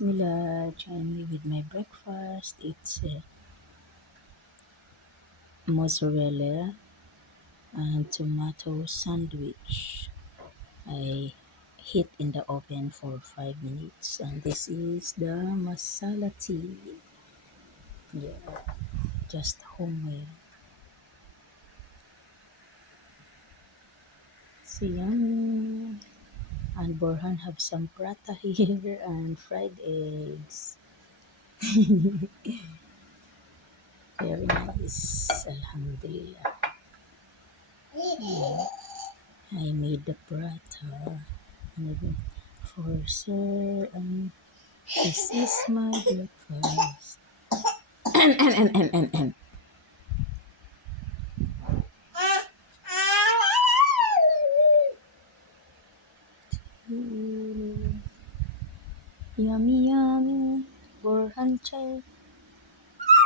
Bismillah, join me with my breakfast. It's mozzarella and tomato sandwich. I heat in the oven for 5 minutes, and this is the masala tea. Yeah, just homemade. So yummy. And Borhan have some prata here and fried eggs. Very nice. Alhamdulillah. Yeah, I made the prata. And for sir, this is my breakfast. And. Yummy, yummy. Borhan chai.